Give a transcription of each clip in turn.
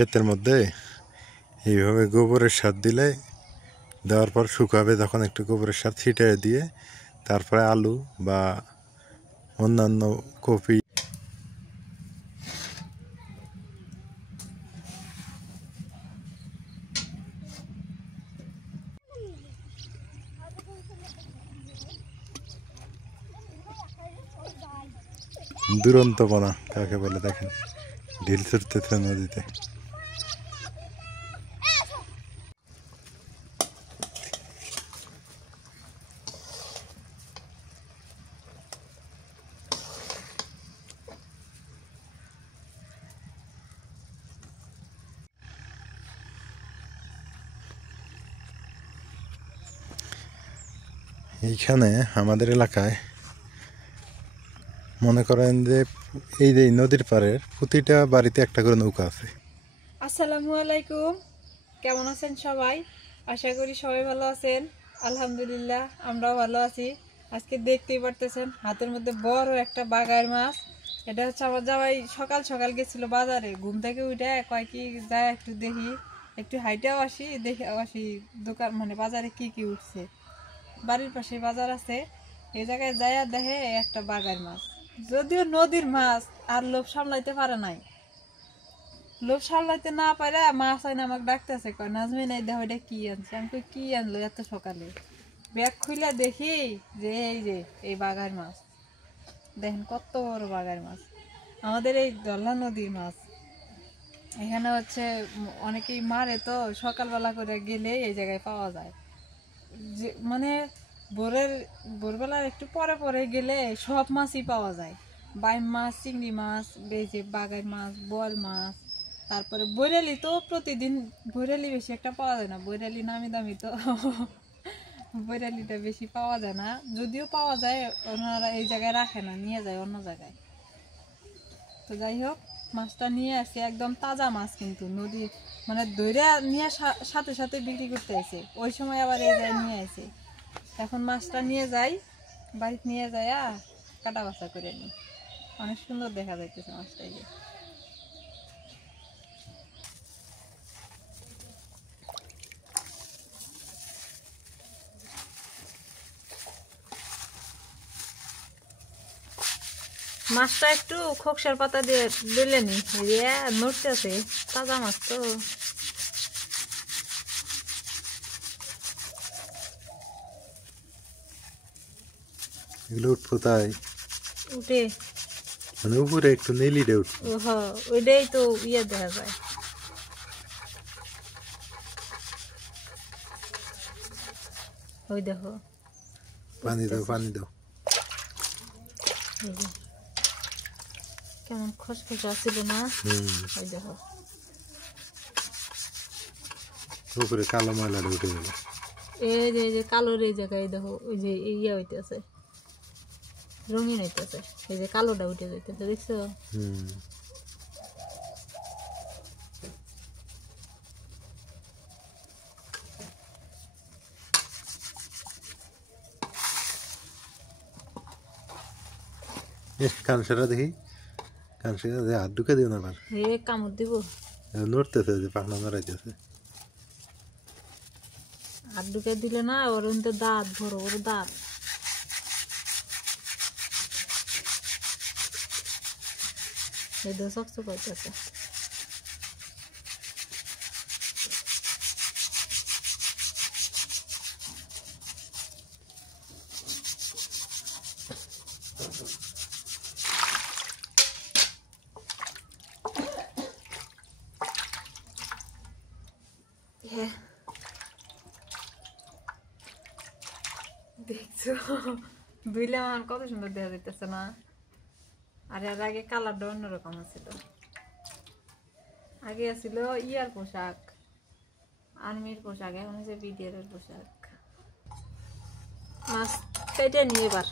ক্ষেতের মধ্যে এইভাবে গোবরের সার দিলে দেওয়ার পর শুকাবে, যখন একটু গোবরের সার ছিটিয়ে দিয়ে তারপরে আলু বা অন্যান্য কপি দুরন্তপনা কাকে বলে দেখেন, ঢিল ছুটতেছে নদীতে। এইখানে আমাদের এলাকায় মনে করেন যে এই যে নদীর পাড়ের প্রতিটা বাড়িতে একটা করে নৌকা আছে। আসসালামু আলাইকুম, কেমন আছেন সবাই? আশা করি সবাই ভালো আছেন। আলহামদুলিল্লাহ আমরাও ভালো আছি। আজকে দেখতেই পারতেছেন হাতের মধ্যে বড় একটা বাগায়ের মাছ। এটা হচ্ছে আমার জামাই সকাল সকাল গেছিল বাজারে, ঘুম থেকে উঠে কয় কি যায় একটু দেখি, একটু হাইটেও আসি, দেখে আসি দোকান মানে বাজারে কি কি উঠছে। বাড়ির পাশে বাজার আছে, এই জায়গায় যায় দেখে একটা বাগায়ের মাছ। যদিও নদীর মাছ, আর লোভ সামলাইতে পারে নাই। লোভ সামলাইতে না পারে মাছ হয় না, আমাকে ডাকতেছে, কয় নাজমিন এই দেখো এটা কি আনছে। আমি কই কি আনলো এত সকালে? ব্যাগ খুলে দেখি যে এই বাগার মাছ। দেখেন কত বড় বাগার মাছ, আমাদের এই দল্লা নদীর মাছ। এখানে হচ্ছে অনেকেই মারে, তো সকালবেলা করে গেলে এই জায়গায় পাওয়া যায়। যে মানে ভোরবেলার একটু পরে পরে গেলে সব মাছই পাওয়া যায়। বাইম মাছ, চিংড়ি মাছ, বেজে বাগার মাছ, বোয়াল মাছ, তারপরে বৈরালি তো প্রতিদিন, বৈরালি বেশি একটা পাওয়া যায় না, বৈরালি নামি দামি তো বৈরালিটা বেশি পাওয়া যায় না, যদিও পাওয়া যায় ওনারা এই জায়গায় রাখে না, নিয়ে যায় অন্য জায়গায়। তো যাই হোক, মাছটা নিয়ে আসে, একদম তাজা মাছ, কিন্তু নদী মানে ধরে নিয়ে সাথে সাথে বিক্রি করতে আসে, ওই সময় আবার এই জায়গায় নিয়ে আসে। এখন মাছটা নিয়ে যাই, বাড়িতে নিয়ে যায় কাটা বাছা করে নিই। অনেক সুন্দর দেখা যাইতেছে মাছটাকে। মাছটা একটু খোকসার পাতা দিয়ে দিলে নি, নড়তেছে, তাজা মাছ তো। এগুলো উঠবো তাই উঠে মানে উপরে একটু নীলিরে উঠবো। ওইটাই তো ইয়ে দেখা যায়। ওই দেখো, পানি দাও, পানি দাও। কেমন খসখসা ছিল না? ওই দেখো উপরে কালো ময়লাটা উঠে গেল। এই যে কালোর এই জায়গায় দেখো, ওই যে ইয়ে হইতেছে, রঙিন হইতেছে, এই যে কালোটা উঠে যাইতেছে, দেখছো? কানসারা দেখি, কানসারা হাত ঢুকে দিও না, আবার কামড় দিব, নড়তেছে, যে পাখনা নড়াইতেছে। হাত ঢুকে দিলে না, ওর তো দাঁত, বড় বড় দাঁত। এই তো চকচক হইতেছে। দেখছো ধুইলে আমার কত সুন্দর দেখা যাইতেছে না? আর এর আগে কালারটা অন্যরকম ছিল, আগে ছিল ইয়ার পোশাক, আর্মির পোশাক, এখন হচ্ছে বিডিআর এর পোশাক। মাছ কেটে নিয়ে এবার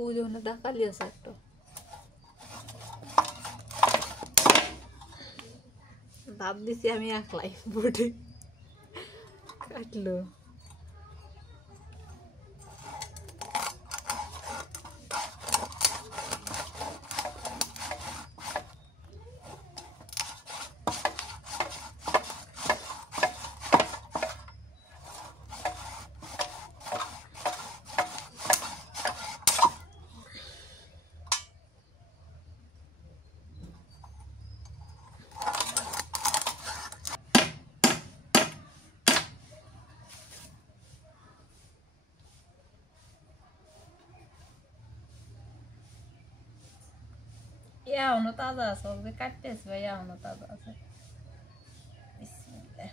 ওই জন্য ডাকালি আছে একটা, ভাব দিছি আমি একলাই, বটে কাটলো। এখনো তাজা আছে, ওকে কাটতেছে ভাই, এখনো তাজা আছে। বিসমিল্লাহ।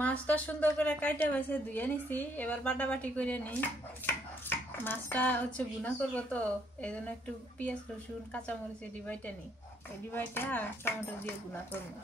মাছটা সুন্দর করে কাইটে ভাইছে ধুয়ে নিছি, এবার বাটাবাটি করে নিই। মাছটা হচ্ছে ভুনা করবো তো, এই জন্য একটু পেঁয়াজ রসুন কাঁচামরিচ ডিবাইটা নিই, এই ডিবাইটা টমেটো দিয়ে ভুনা করবো।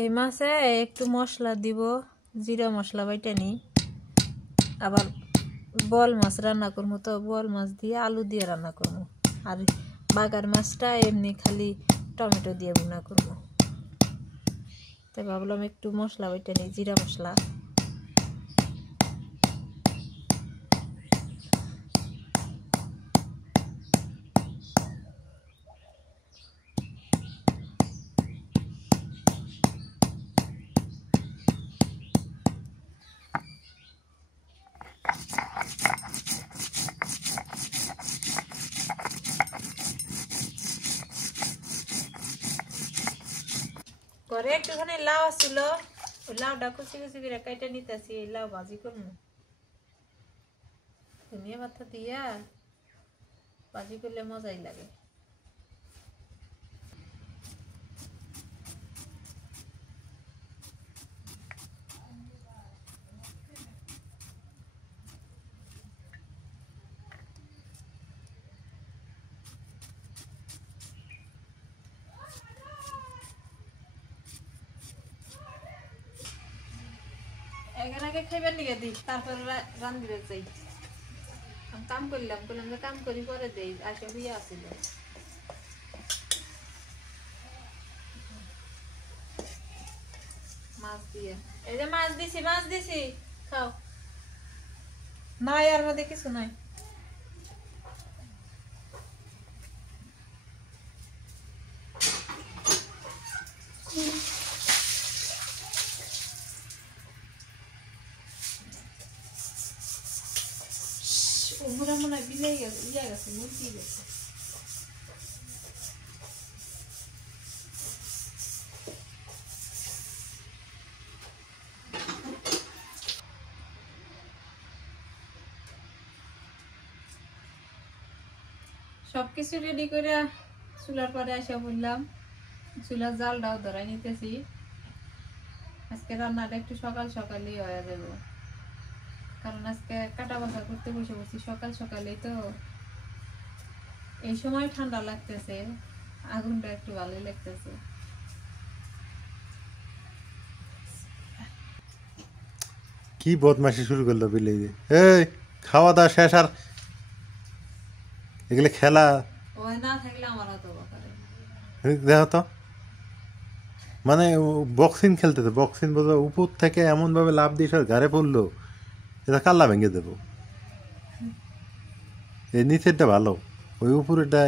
এই মাছে একটু মশলা দিব, জিরা মশলা বাইটা নিই। আবার বল মাছ রান্না করবো তো, বল মাছ দিয়ে আলু দিয়ে রান্না করবো। আর বাগার মাছটা এমনি খালি টমেটো দিয়ে ভুনা করবো। তাই ভাবলাম একটু মশলা বাইটা নিই, জিরা মশলা। ঘরে একটুখানি লাউ ছিল, ওই লাউটা কুচি কুচি করে কাইটা নিতেছি, এই লাউ ভাজি করবো। ধনিয়া পাতা দিয়া ভাজি করলে মজাই লাগে। এখানে আগে খাইবার নিয়ে দিই, তারপরে রান্ধিবে যাই। আমি কাম করলাম, বললাম যে কাম করি পরে দেই, আজকে বিয়ে আসছিল। মাছ দিয়ে, এই যে মাছ দিছি, মাছ দিছি, খাও। নাই আর মধ্যে কিছু নাই। ওগুলো মনে হয় বিলে গেছে, ইয়া গেছে, মুরগি গেছে। সবকিছু রেডি করে চুলার পরে এসে বললাম, চুলার জালটাও ধরাই নিতেছি। আজকে রান্নাটা একটু সকাল সকালই হয়ে যাব, কারণ আজকে কাটা বাছা করতে বসে বসছি সকাল সকালেই তো। এই সময় ঠান্ডা লাগতেছে, আগুনটা একটু ভালোই লাগতেছে। কি বদমাশি শুরু করলো বিলে, এই খাওয়া দাওয়া শেষ আর এগুলো খেলা ওই না থাকলে আমার হতো ব্যাপারে। দেখো তো, মানে বক্সিং খেলতেছে, বক্সিং বোঝা উপর থেকে এমন ভাবে লাভ দিয়ে সব ঘাড়ে পড়লো, এটা কাল্লা ভেঙে দেবো। এই নিচেরটা ভালো, ওই উপরেরটা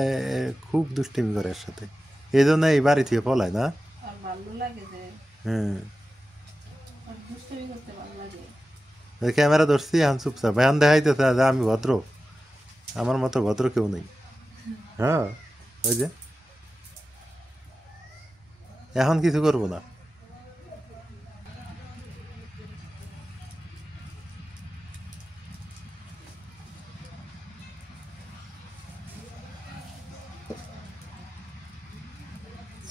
খুব দুষ্টিমি করে এর সাথে, এই জন্য এই বাড়ি থেকে পলায় না। আর ভালো লাগে যে হ্যাঁ, দুষ্টুমি করতে ভালো লাগে। ক্যামেরা ধরছি, এখন চুপচাপ এখন দেখাইতেছে যে আমি ভদ্র, আমার মতো ভদ্র কেউ নেই। হ্যাঁ, ওই যে এখন কিছু করবো না।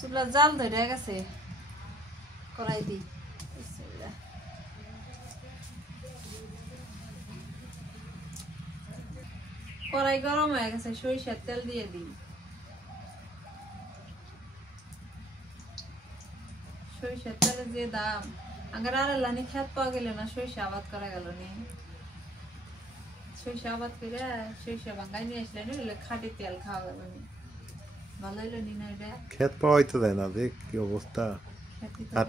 চুলা জাল ধরে গেছে, কড়াই দি। কড়াই গরম হয়ে গেছে, সরিষার তেল দিয়ে দিই। সরিষার তেলের যে দাম, আগে আর লানি খেত পাওয়া গেল না, সরিষা আবাদ করা গেল নি। সরিষা আবাদ করে সরিষা ভাঙ্গাই নিয়ে আসলে নি, খাঁটি তেল খাওয়া গেল নি। ভালো হইলো নি না এটা? খেত পাওয়াই তো যায় না, দেখ কি অবস্থা। আর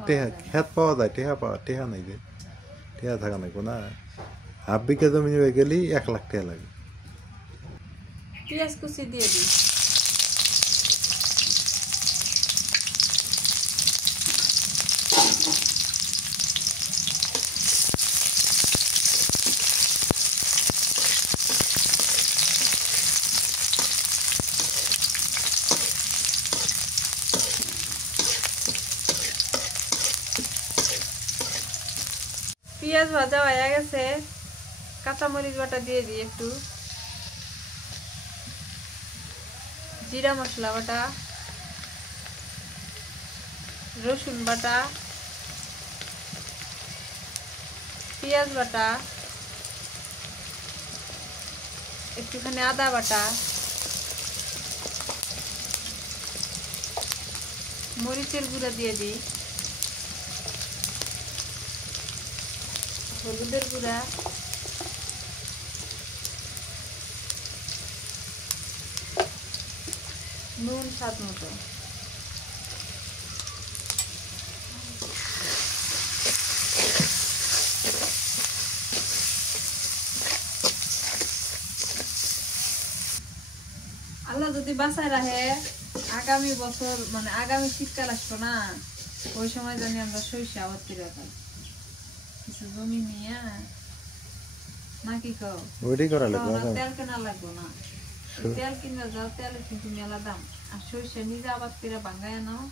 খেত পাওয়া যায়, টেহা নাই যে, টেহা থাকা নাই না। হাফ বিঘা জমি হয়ে গেলেই 1 লাখ টাকা লাগে। পেঁয়াজ কুচি দিয়ে দিই। পেঁয়াজ ভাজা হয়ে গেছে, কাঁচামরিচ বাটা দিয়ে দিই একটু, জিরা মশলা বাটা, রসুন বাটা, পেঁয়াজ বাটা, একটুখানি আদা বাটা, মরিচের গুঁড়া দিয়ে দিই, হলুদের গুঁড়া, নুন স্বাদ মতো। আল্লাহ যদি বাঁচায় রাখে, আগামী বছর মানে আগামী শীতকাল আসবো না, ওই সময় জানি আমরা সরিষা আবাদ করে রাখাই কিছু জমি নিয়ে, নাকি কও? ওইটাই করা লাগবে। তেল কেনা লাগবো না, তেল কিনবে যাও, তেল কিন্তু মেলা দাম। আর সরিষা নিজে আবাদ করে ভাঙ্গায় নাও,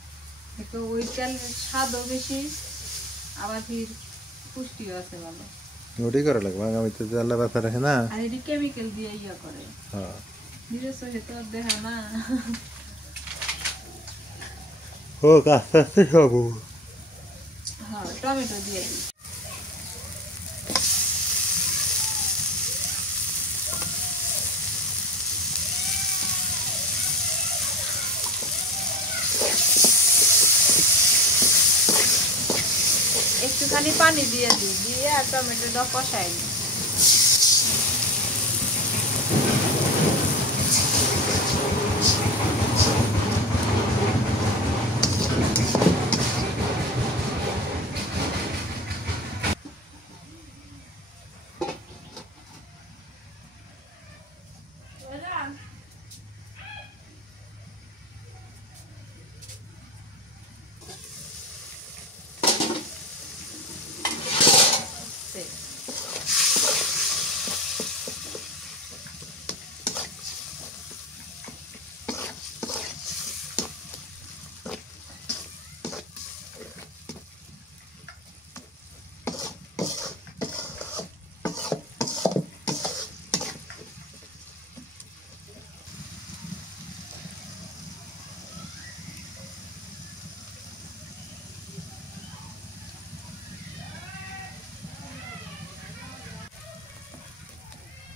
একটু ওই তেলের স্বাদও বেশি, আবার ফির পুষ্টিও আছে ভালো। ওইটাই করা লাগবে, আগামীতে যে আল্লাহ বাঁচা রাখে না। আর এটি কেমিক্যাল দিয়ে ইয়া করে, হ্যাঁ, নিজের চোখে তো দেখা না। ও আস্তে আস্তে খাবো। হ্যাঁ, টমেটো দিয়ে দিই। একটুখানি পানি দিয়ে দিই, দিয়ে আর টমেটোটা কষাই দিই।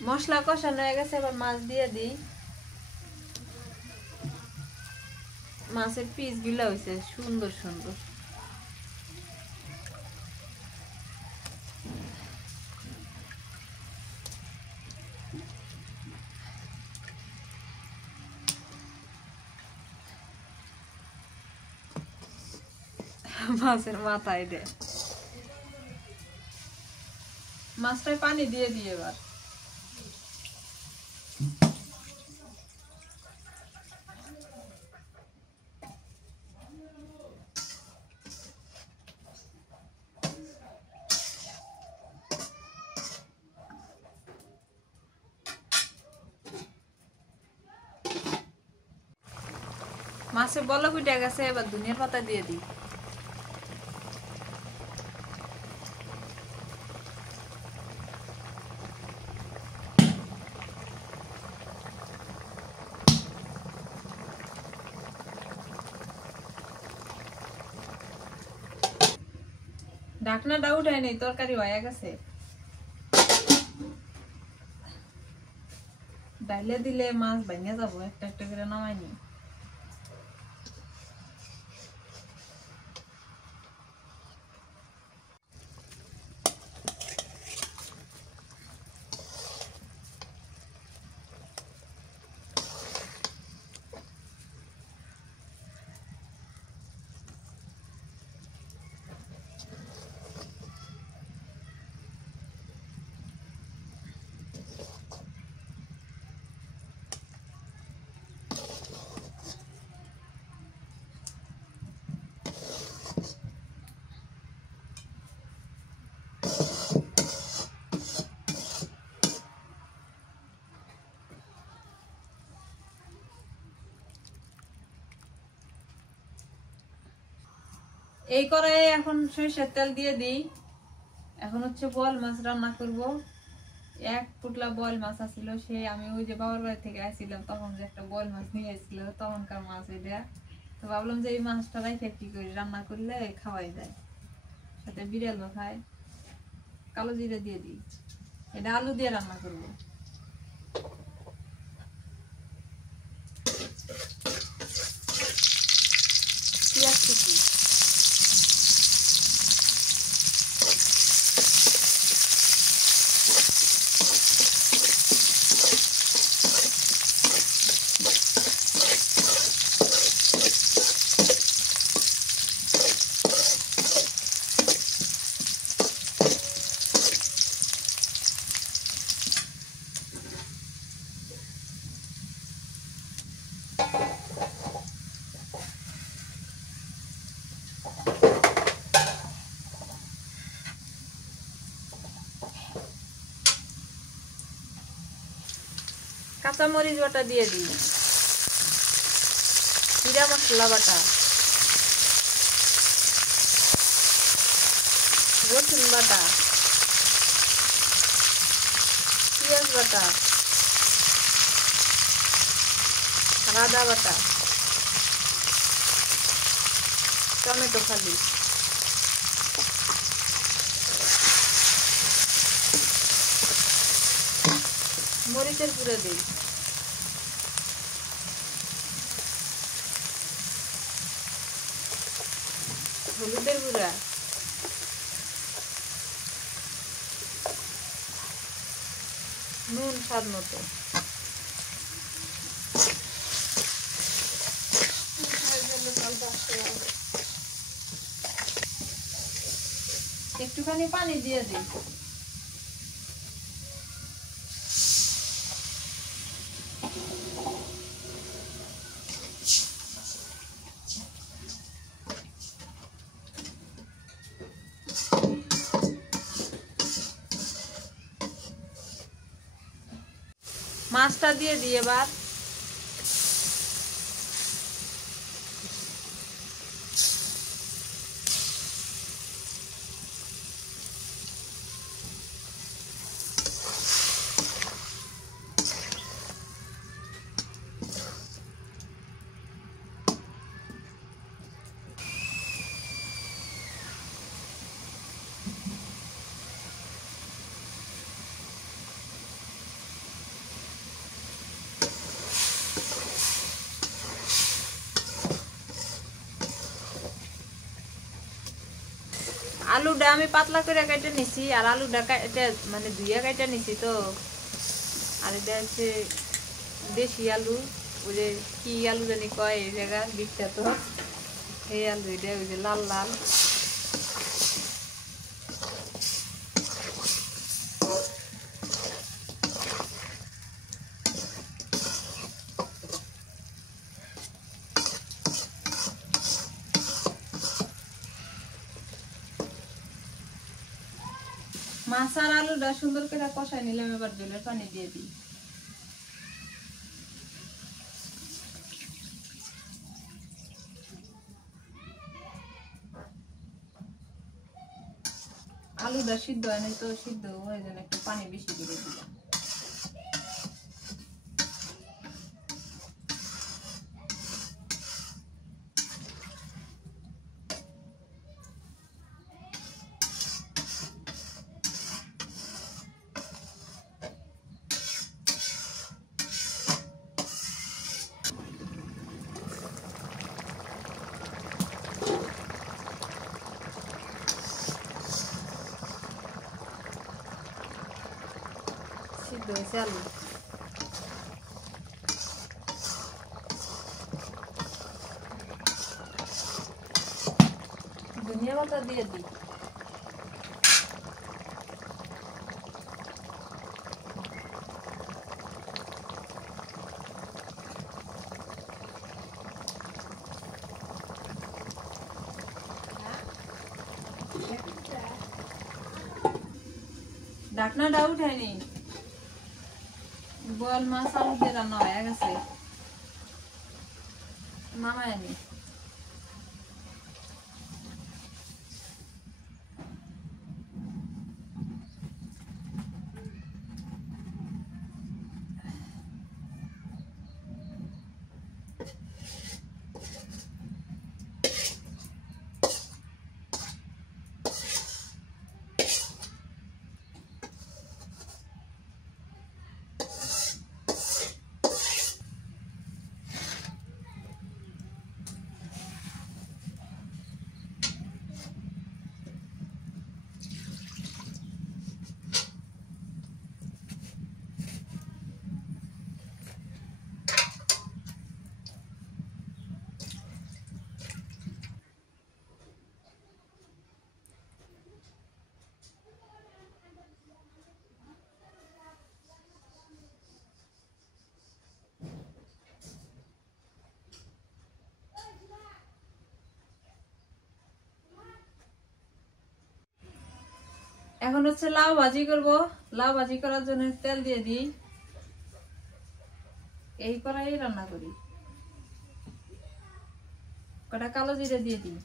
মশলা কষানো হয়ে গেছে, এবার মাছ দিয়ে দিই। মাছের পিস গুলা হয়েছে সুন্দর সুন্দর। মাছের মাথায় দে, মাছটায় পানি দিয়ে দিই এবার। মাছে বলক উঠে গেছে, এবার ধনিয়ার পাতা দিয়ে দিই। ঢাকনাটা উঠাই নেই, তরকারি হয়ে গেছে। ডাইলে দিলে মাছ ভেঙে যাবো, একটা একটা করে নামাই নি। এই কড়াইয়ে এখন সরিষার তেল দিয়ে দিই। এখন হচ্ছে বোয়াল মাছ রান্না করব। এক পুটলা বোয়াল মাছ আছিল, সে আমি ওই যে বাবার বাড়ি থেকে আসছিলাম তখন যে একটা বোয়াল মাছ নিয়ে আসছিল, তখনকার মাছ এটা। তো ভাবলাম যে এই মাছটা রাইখে কি করি, রান্না করলে খাওয়াই যায়, সাথে বিড়ালও খায়। কালো জিরা দিয়ে দিই। এটা আলু দিয়ে রান্না করব। পেঁয়াজ কুচি, কাঁচামরিচ বাটা দিয়ে দিই, জিরা মশলা বাটা, রসুন বাটা, পেঁয়াজ বাটা, আদা বাটা, টমেটো ফালি, মরিচের গুঁড়ো দিই, হলুদের গুঁড়া, নুন স্বাদ মতো, একটুখানি পানি দিয়ে দিই। মাছটা দিয়ে দিই এবার। আলুটা আমি পাতলা করে কেটে নিছি, আর আলুটা মানে ধুইয়া কেটে নিছি তো। আর এটা হচ্ছে দেশি আলু, ওই যে কি আলু জানি কয় এই জায়গা বিখ্যাত, এই আলু এটা, ওই যে লাল লাল। মাছ আর আলুটা সুন্দর করে কষাই নিলাম, এবার জলের পানি দিয়ে দিই। আলুটা সিদ্ধ হয়নি তো, সিদ্ধ হয়ে যেন একটু পানি বেশি করে দিলাম। সিদ্ধ হয়েছে আলু। ধনিয়া পাতা দিয়ে দিই। ঢাকনাটা উঠাইনি, বোয়াল মাছ আলু দিয়ে রান্না হয়ে গেছে, নামায়নি। এখন হচ্ছে লাউ ভাজি করব। লাউ ভাজি করার জন্য তেল দিয়ে দিই। এই কড়াই রান্না করি। কটা কালো জিরে দিয়ে দিই।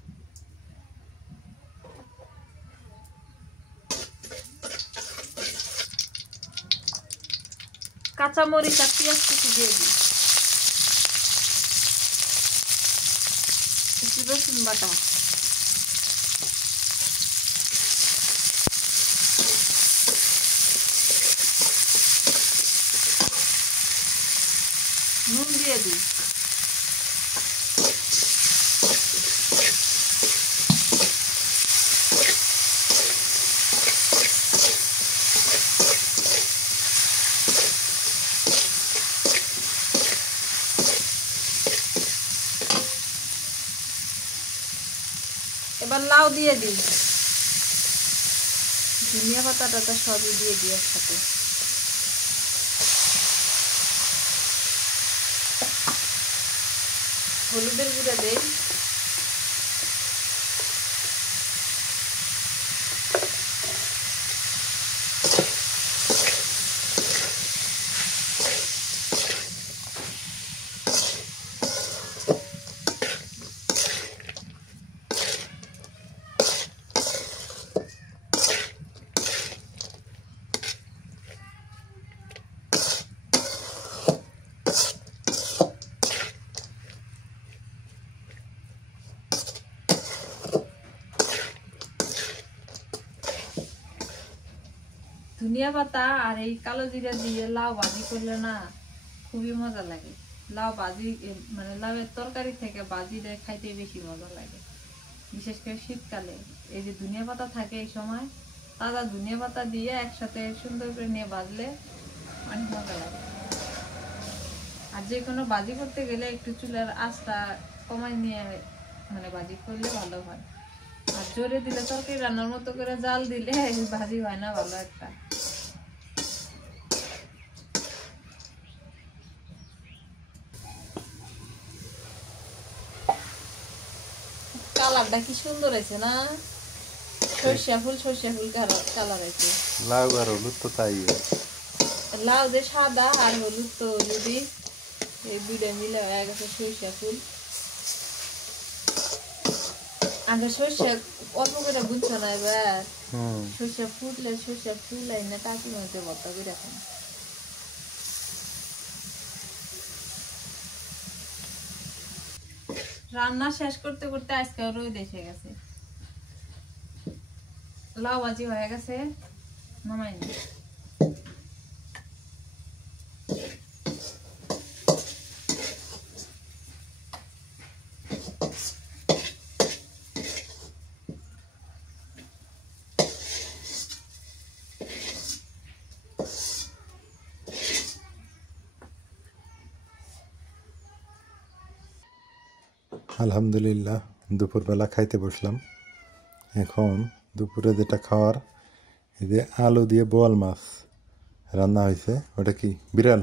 কাঁচা মরিচ আর পেঁয়াজ কুচি দিয়ে দিই। একটু রসুন বাটা, নুন দিয়ে দিই। এবার লাউ দিয়ে দিই। ধনিয়া পাতাটা তো সবই দিয়ে দিই একসাথে। হলুদের গুঁড়া দেই। ধনিয়া পাতা আর এই কালো জিরা দিয়ে লাউ ভাজি করলে না খুবই মজা লাগে। লাউ ভাজি মানে লাউয়ের তরকারি থেকে ভাজিটা খাইতে বেশি মজা লাগে, বিশেষ করে শীতকালে। এই যে ধনিয়া পাতা থাকে এই সময়, তাজা ধনিয়া পাতা দিয়ে একসাথে সুন্দর করে নিয়ে ভাজলে অনেক মজা লাগে। আর যে কোনো ভাজি করতে গেলে একটু চুলার আঁচটা কমাই নিয়ে মানে ভাজি করলে ভালো হয়। আর জোরে দিলে তরকারি রান্নার মতো করে জাল দিলে ভাজি হয় না ভালো একটা। কালারটা কি সুন্দর হয়েছে না? সর্ষে ফুল কালার হয়েছে। লাউ আর হলুদ তো তাই। লাউ যে সাদা আর হলুদ, তো যদি এই দুইটা মিলে হয়ে গেছে সর্ষে ফুল। আগে সর্ষে অল্প করে বুঝছো না, এবার সর্ষে ফুল না টাকির মধ্যে ভর্তা করে রাখেন। রান্না শেষ করতে করতে আজকে রোদ এসে গেছে। লাউ ভাজি হয়ে গেছে, নামাই নি। আলহামদুলিল্লাহ দুপুরবেলা খাইতে বসলাম। এখন দুপুরে যেটা খাওয়ার, এই যে আলু দিয়ে বোয়াল মাছ রান্না হয়েছে। ওটা কি বিড়াল?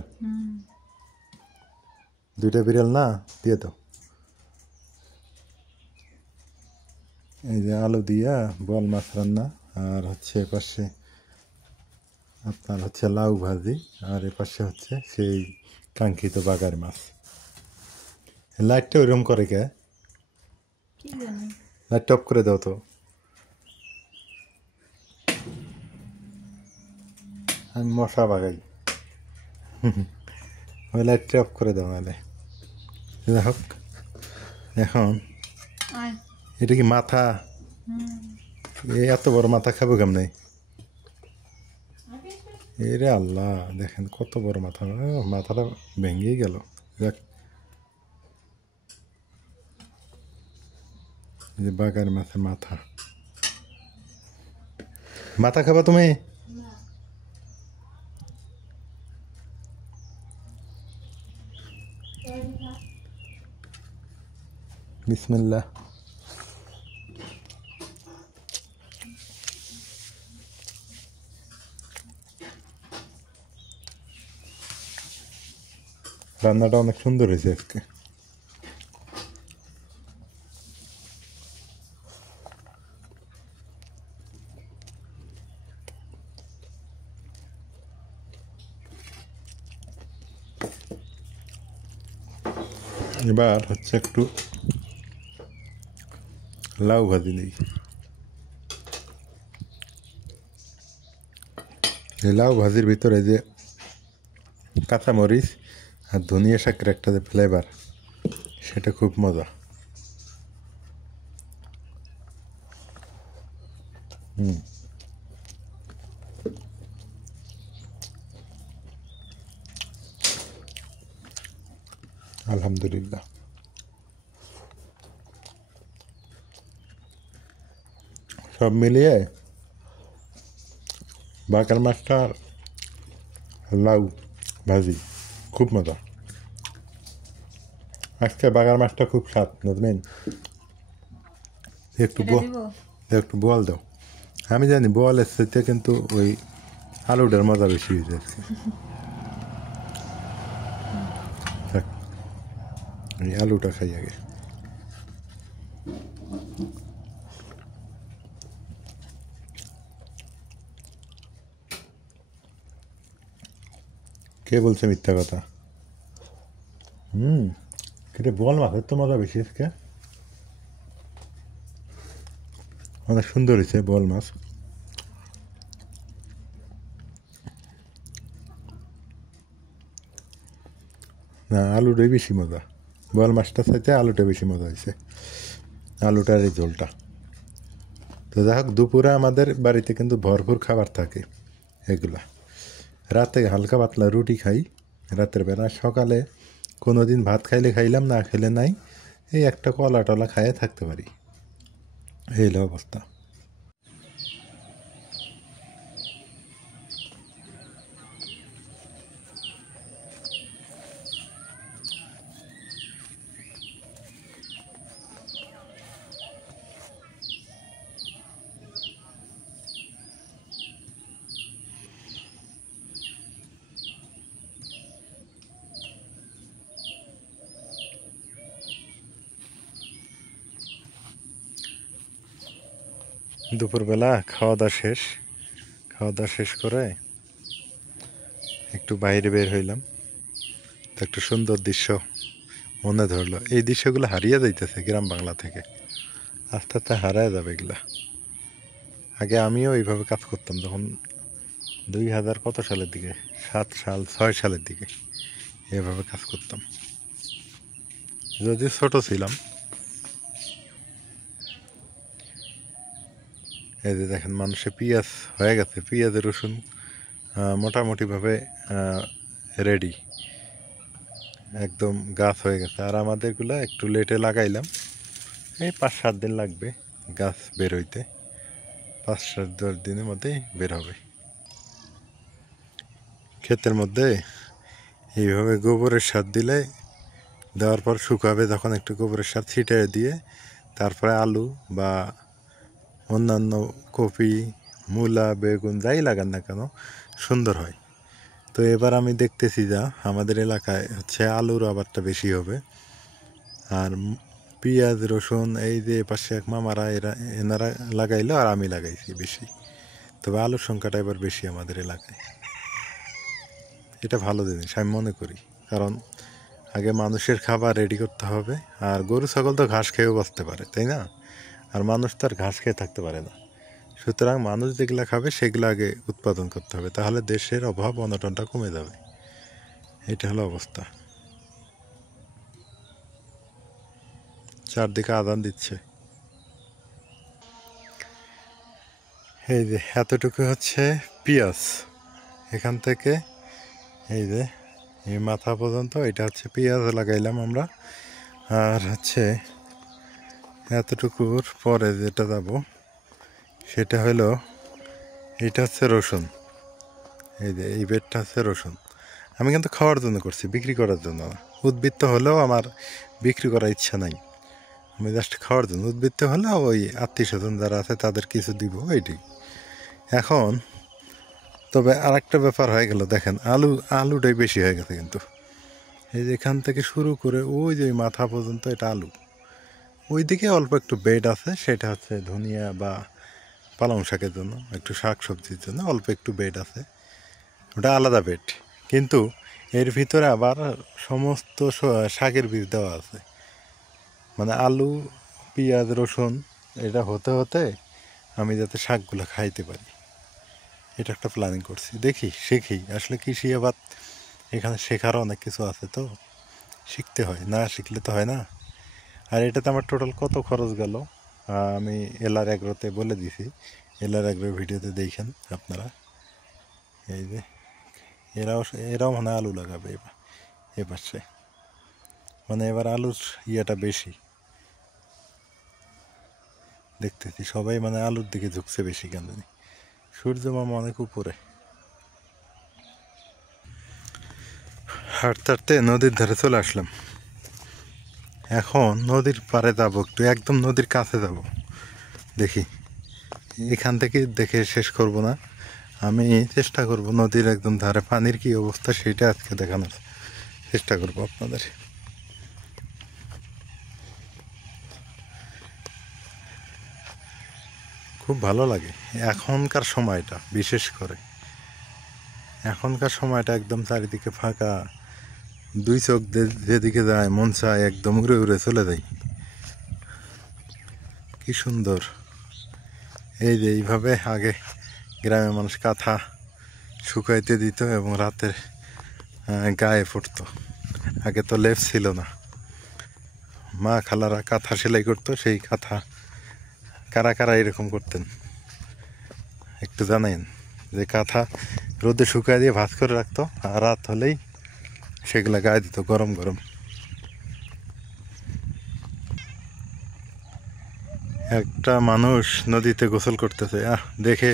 দুইটা বিড়াল না, দিয়ে দাও। এই যে আলু দিয়া বোয়াল মাছ রান্না, আর হচ্ছে পাশে আপনার হচ্ছে লাউ ভাজি, আর এপাশে হচ্ছে সেই কাঙ্ক্ষিত বাগার মাছ। লাইটটা ওইরকম করে কে? কি জানি। লাইটটা অফ করে দাও তো। আমি মশা বাগাই। ওই লাইটটা অফ করে দাও নাহলে। যাই হোক, এখন আয়। এটা কি মাথা? এই এত বড় মাথা খাবো কেমনে? এরে আল্লাহ, দেখেন কত বড় মাথা! মাথাটা ভেঙেই গেল। যাক, এই যে বাগার মাছের মাথা। মাথা খাবা তুমি? বিসমিল্লাহ। রান্নাটা অনেক সুন্দর হয়েছে আজকে। এবার হচ্ছে একটু লাউ ভাজি নেই। এই লাউ ভাজির ভিতরে যে কাঁচামরিচ আর ধনিয়া শাকের একটা যে ফ্লেভার, সেটা খুব মজা। আলহামদুলিল্লাহ। সব মিলিয়ে বাগার মাছটা আর লাউ ভাজি খুব মজা। আজকে বাগার মাছটা খুব স্বাদ, বুঝলেন? একটু একটু বোয়াল দাও। আমি জানি বোয়ালের সাথে কিন্তু ওই আলুটার মজা বেশি হয়েছে আজকে। এই আলুটা খাই আগে। কে বলছে মিথ্যা কথা? কিন্তু বোয়াল মাছের তো মজা বেশি আজকে। অনেক সুন্দর হয়েছে বোয়াল মাছ। না, আলুটাই বেশি মজা। বোয়াল মাছটার চাইতে আলুটা বেশি মজা হয়েছে, আলুটার এই ঝোলটা। তো যাই হোক, দুপুরে আমাদের বাড়িতে কিন্তু ভরপুর খাবার থাকে এগুলা। রাতে হালকা পাতলা রুটি খাই রাতের বেলা। সকালে কোনো দিন ভাত খাইলে খাইলাম, না খেলে নাই। এই একটা কলা টলা খাইয়ে থাকতে পারি, এই হলো অবস্থা। দুপুরবেলা খাওয়া দাওয়া শেষ করে একটু বাইরে বের হইলাম। তো একটু সুন্দর দৃশ্য মনে ধরলো। এই দৃশ্যগুলো হারিয়ে যাইতেছে গ্রাম বাংলা থেকে, আস্তে আস্তে হারায় যাবে এগুলা। আগে আমিও এইভাবে কাজ করতাম, যখন 2000 কত সালের দিকে, 7 সাল 6 সালের দিকে এভাবে কাজ করতাম, যদি ছোট ছিলাম। এই যে দেখেন, মানুষে পেঁয়াজ হয়ে গেছে, পেঁয়াজের রসুন মোটামুটিভাবে রেডি, একদম গাছ হয়ে গেছে। আর আমাদেরগুলো একটু লেটে লাগাইলাম, এই 5-7 দিন লাগবে গাছ বের হইতে। 5-10 দিনের মধ্যেই বের হবে। ক্ষেতের মধ্যে এইভাবে গোবরের সার দিলে দেওয়ার পর শুকাবে, যখন একটু গোবরের সার ছিটিয়ে দিয়ে তারপরে আলু বা অন্যান্য কপি, মূলা, বেগুন যাই লাগান না কেন সুন্দর হয়। তো এবার আমি দেখতেছি যা আমাদের এলাকায় হচ্ছে আলুর আবারটা বেশি হবে, আর পেঁয়াজ রসুন এই যে পাশে এক মামারা এনারা লাগাইলো আর আমি লাগাইছি বেশি। তবে আলুর সংখ্যাটা এবার বেশি আমাদের এলাকায়। এটা ভালো জিনিস আমি মনে করি, কারণ আগে মানুষের খাবার রেডি করতে হবে। আর গরু ছাগল তো ঘাস খেয়েও বাঁচতে পারে, তাই না? আর মানুষ তো আর ঘাস খেয়ে থাকতে পারে না। সুতরাং মানুষ যেগুলো খাবে সেগুলো আগে উৎপাদন করতে হবে, তাহলে দেশের অভাব অনটনটা কমে যাবে। এটা হলো অবস্থা। চারদিকে আদান দিচ্ছে। এই যে এতটুকু হচ্ছে পেঁয়াজ, এখান থেকে এই যে এই মাথা পর্যন্ত এটা হচ্ছে পেঁয়াজ লাগাইলাম আমরা। আর হচ্ছে এতটুকুর পরে যেটা যাব সেটা হলো এটা হচ্ছে রসুন। এই যে এই বেডটা হচ্ছে রসুন। আমি কিন্তু খাওয়ার জন্য করছি, বিক্রি করার জন্য না। উদ্বৃত্ত হলেও আমার বিক্রি করার ইচ্ছা নাই, আমি জাস্ট খাওয়ার জন্য। উদ্বৃত্ত হলে ওই আত্মীয় স্বজন যারা আছে তাদের কিছু দিব, এইটি। এখন তবে আর একটা ব্যাপার হয়ে গেল, দেখেন আলুটাই বেশি হয়ে গেছে কিন্তু। এই যে এখান থেকে শুরু করে ওই যে মাথা পর্যন্ত এটা আলু। ওইদিকে অল্প একটু বেড আছে, সেটা হচ্ছে ধনিয়া বা পালং শাকের জন্য, একটু শাক সবজির জন্য অল্প একটু বেড আছে, ওটা আলাদা বেড। কিন্তু এর ভিতরে আবার সমস্ত শাকের বীজ দেওয়া আছে। মানে আলু, পেঁয়াজ, রসুন এটা হতে হতে আমি যাতে শাকগুলো খাইতে পারি, এটা একটা প্ল্যানিং করছি। দেখি শিখি, আসলে কৃষি আবাদ এখানে শেখারও অনেক কিছু আছে, তো শিখতে হয়, না শিখলে তো হয় না। আর এটাতে আমার টোটাল কত খরচ গেল আমি এলআর অ্যাগ্রোতে বলে দিছি, এলআর অ্যাগ্রোর ভিডিওতে দেখেন আপনারা। এই যে এরাও মানে আলু লাগাবে এপাশে, মানে এবার আলুর ইয়েটা বেশি দেখতেছি, সবাই মানে আলুর দিকে ঝুঁকছে বেশি। কেন জানি সূর্য মামা অনেক উপরে। হাঁটতে হাঁটতে নদীর ধারে চলে আসলাম। এখন নদীর পাড়ে যাবো, একটু একদম নদীর কাছে যাব। দেখি এখান থেকে দেখে শেষ করব না, আমি চেষ্টা করব নদীর একদম ধারে পানির কি অবস্থা সেটা আজকে দেখানোর চেষ্টা করব আপনাদের। খুব ভালো লাগে এখনকার সময়টা, বিশেষ করে এখনকার সময়টা একদম চারিদিকে ফাঁকা, দুই চোখ যেদিকে যায় মন চায় একদম উড়ে উড়ে চলে যায়। কি সুন্দর। এই যে এইভাবে আগে গ্রামের মানুষ কাঁথা শুকাইতে দিত এবং রাতে গায়ে পড়তো। আগে তো লেপ ছিল না, মা খালারা কাঁথা সেলাই করতো, সেই কাঁথা কারা কারা এরকম করতেন একটু জানেন? যে কাঁথা রোদে শুকায় দিয়ে ভাঁজ করে রাখতো, আর রাত হলেই সেগুলা গায়ে দিত গরম গরম। একটা মানুষ নদীতে গোসল করতেছে, দেখে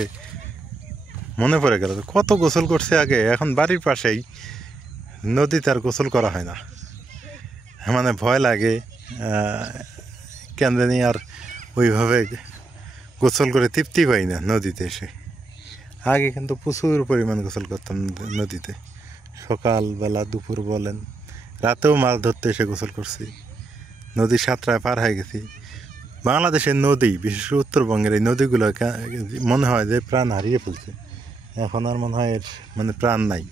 মনে পড়ে গেল কত গোসল করছে আগে। এখন বাড়ির পাশেই নদীতে আর গোসল করা হয় না, মানে ভয় লাগে কেন জানি, আর ওইভাবে গোসল করে তৃপ্তি পাই না নদীতে এসে। আগে কিন্তু প্রচুর পরিমাণ গোসল করতাম নদীতে, সকালবেলা, দুপুর বলেন, রাতেও মাছ ধরতে এসে গোসল করছি, নদী সাঁতরায় পার হয়ে গেছি। বাংলাদেশের নদী, বিশেষ করে উত্তরবঙ্গের এই নদীগুলো মনে হয় যে প্রাণ হারিয়ে ফেলছে। এখন আর মনে হয় এর মানে প্রাণ নাই,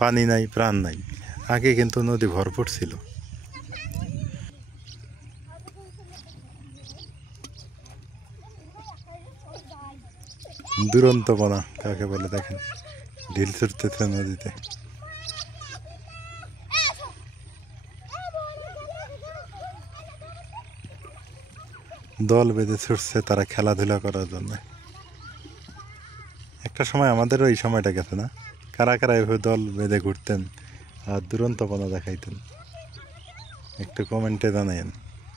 পানি নাই, প্রাণ নাই। আগে কিন্তু নদী ভরপুর ছিল। দুরন্তপনা কাকে বলে দেখেন, ঢিল ছুটতেছে নদীতে। দল বেঁধে ছুটছে তারা খেলাধুলা করার জন্য। একটা সময় আমাদেরও এই সময়টা গেছে না? কারা কারা এভাবে দল বেঁধে ঘুরতেন আর দুরন্তপনা দেখাইতেন, একটু কমেন্টে জানাইন।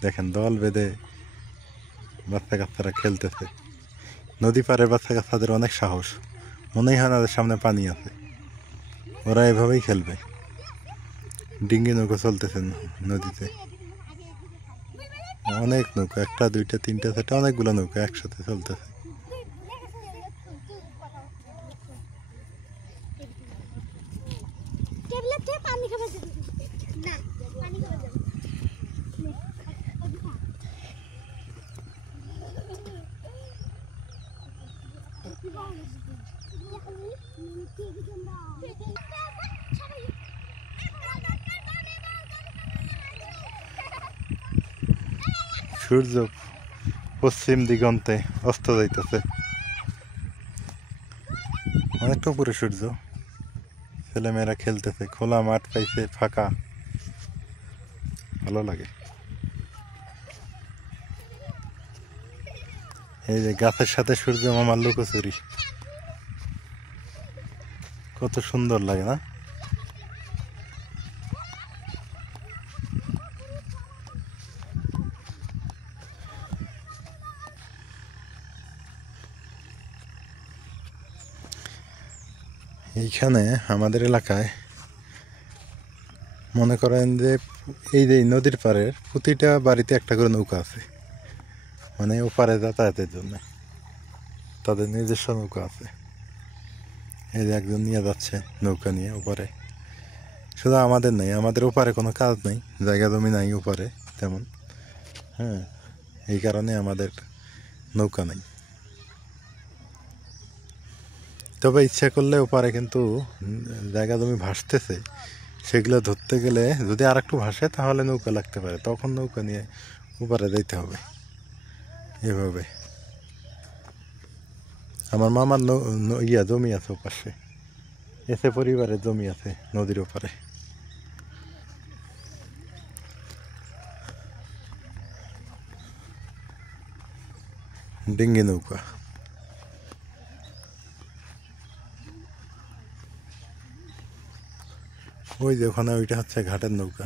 দেখেন দল বেঁধে বাচ্চা কাচ্চারা খেলতেছে, নদী পাড়ের বাচ্চা কাচ্চাদের অনেক সাহস, মনেই হয় না ওদের সামনে পানি আছে, ওরা এভাবেই খেলবে। ডিঙ্গি নৌকা চলতেছে নদীতে, অনেক নৌকা, একটা দুইটা তিনটা চারটা অনেকগুলো নৌকা একসাথে চলতেছে। সূর্য পশ্চিম দিগন্তে অস্ত যাইতেছে, অনেকটা উপরে সূর্য। ছেলেমেয়েরা খেলতেছে, খোলা মাঠ পাইছে, ফাঁকা, ভালো লাগে। এই যে গাছের সাথে সূর্য মামার লুকোচুরি, কত সুন্দর লাগে না? এইখানে আমাদের এলাকায় মনে করেন যে এই যে নদীর পাড়ের প্রতিটা বাড়িতে একটা করে নৌকা আছে, মানে ওপারে যাতায়াতের জন্য তাদের নিজস্ব নৌকা আছে। এই যে একজন নিয়ে যাচ্ছে নৌকা নিয়ে ওপারে। শুধু আমাদের নেই, আমাদের ওপারে কোনো কাজ নেই, জায়গা জমি নাই ওপারে তেমন। হ্যাঁ, এই কারণে আমাদের নৌকা নেই। তবে ইচ্ছা করলে ওপারে কিন্তু জায়গা জমি ভাসতেছে, সেগুলো ধরতে গেলে যদি আর একটু ভাসে তাহলে নৌকা লাগতে পারে, তখন নৌকা নিয়ে ওপারে যাইতে হবে। এভাবে আমার মামার জমি আছে ওপাশে, এসে পরিবারের জমি আছে নদীর ওপারে। ডিঙ্গি নৌকা, ওই যে ওখানে ওইটা হচ্ছে ঘাটের নৌকা।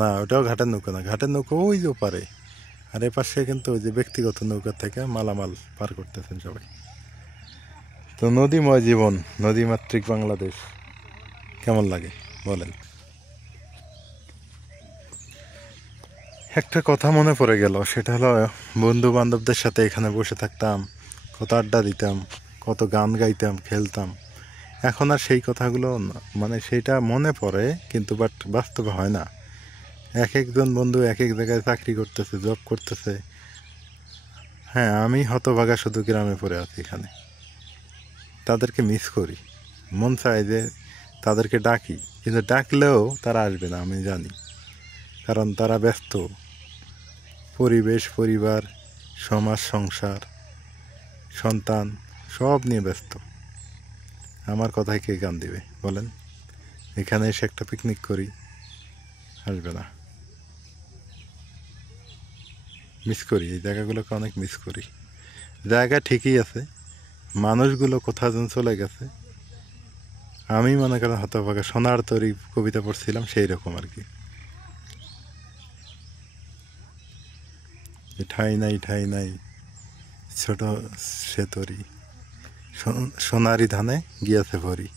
না, ওটাও ঘাটের নৌকা না, ঘাটের নৌকা ওই যে পারে। আর এ পাশে কিন্তু ওই যে ব্যক্তিগত নৌকা থেকে মালামাল পার করতেছেন সবাই। তো নদীময় জীবন, নদীমাতৃক বাংলাদেশ কেমন লাগে বলেন? একটা কথা মনে পড়ে গেল, সেটা হলো বন্ধু বান্ধবদের সাথে এখানে বসে থাকতাম, কত আড্ডা দিতাম, কত গান গাইতাম, খেলতাম। এখন আর সেই কথাগুলো মানে সেইটা মনে পড়ে, কিন্তু বাস্তবে হয় না। এক একজন বন্ধু এক এক জায়গায় চাকরি করতেছে, জব করতেছে। হ্যাঁ, আমি হতভাগা শুধু গ্রামে পড়ে আছি এখানে। তাদেরকে মিস করি, মন চায় যে তাদেরকে ডাকি, কিন্তু ডাকলেও তারা আসবে না আমি জানি, কারণ তারা ব্যস্ত। পরিবেশ, পরিবার, সমাজ, সংসার, সন্তান সব নিয়ে ব্যস্ত। আমার কথায় কে গান দিবে বলেন? এখানে এসে একটা পিকনিক করি, আসবে না। মিস করি, এই জায়গাগুলোকে অনেক মিস করি। জায়গা ঠিকই আছে, মানুষগুলো কোথাও যেন চলে গেছে। আমি মনে করেন হতভাগা, সোনার তরী কবিতা পড়ছিলাম সেই রকম আর কি। ঠাই নাই, ঠাই নাই ছোট সে তরী, সোনারি ধানে গিয়াছে ভরি।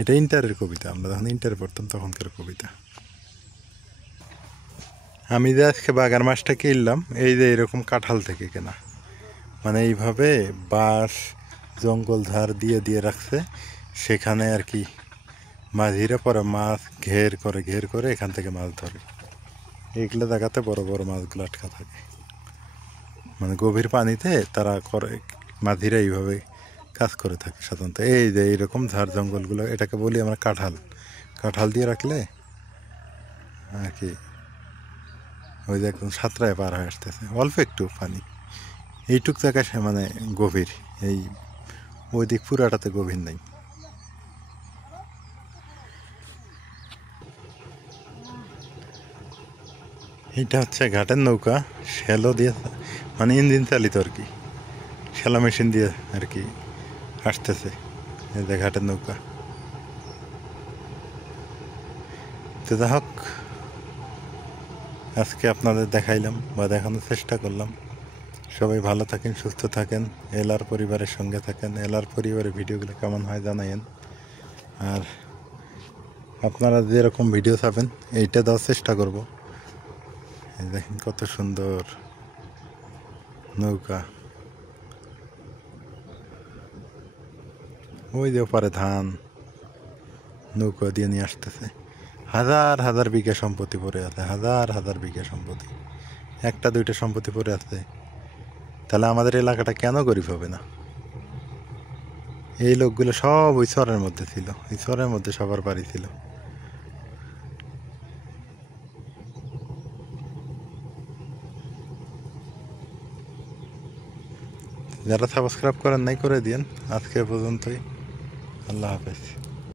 এটা ইন্টারের কবিতা, আমরা যখন ইন্টারে পড়তাম তখনকার কবিতা। আমি যে আজকে বাগার মাছটা কিনলাম, এই যে এরকম কাঁঠাল থেকে কেনা, মানে এইভাবে বাঁশ জঙ্গল ধার দিয়ে দিয়ে রাখছে, সেখানে আর কি মাঝিরা পরে মাছ ঘের করে এখান থেকে মাছ ধরে। এইগুলো জায়গাতে বড় বড় মাছগুলো আটকা থাকে, মানে গভীর পানিতে তারা করে, মাঝিরা এইভাবে কাজ করে থাকে সাধারণত। এই যে এইরকম ঝাড় জঙ্গলগুলো, এটাকে বলি আমরা কাঁঠাল। কাঁঠাল দিয়ে রাখলে আর কি ওই যে একদম সাঁতরায় পার হয়ে আসতেছে, অল্প একটু পানি, এইটুক জায়গায় মানে গভীর, এই ওই দিক পুরাটাতে গভীর নেই। এইটা হচ্ছে ঘাটের নৌকা, শ্যালো দিয়ে, মানে ইঞ্জিন চালিত আর কি, শ্যালো মেশিন দিয়ে আর কি আসতেছে। এই যে ঘাটের নৌকা। তো যাই হোক, আজকে আপনাদের দেখাইলাম বা দেখানোর চেষ্টা করলাম। সবাই ভালো থাকেন, সুস্থ থাকেন, এলার পরিবারের সঙ্গে থাকেন। এলার পরিবারের ভিডিওগুলো কেমন হয় জানাইন। আর আপনারা যেরকম ভিডিও চাবেন এইটা দেওয়ার চেষ্টা করব। এই দেখেন কত সুন্দর নৌকা, ওই যে ওপারে ধান নৌকা দিয়ে নিয়ে আসতেছে। হাজার হাজার বিঘা সম্পত্তি পড়ে আছে, হাজার হাজার বিঘা সম্পত্তি, একটা দুইটা সম্পত্তি পড়ে আছে। তাহলে আমাদের এলাকাটা কেন গরিব হবে না? এই লোকগুলো সব ওই চরের মধ্যে ছিল, ওই চরের মধ্যে সবার বাড়ি ছিল। যারা সাবস্ক্রাইব করেন নাই করে দিন। আজকে পর্যন্তই। আল্লাহ হাফেজ।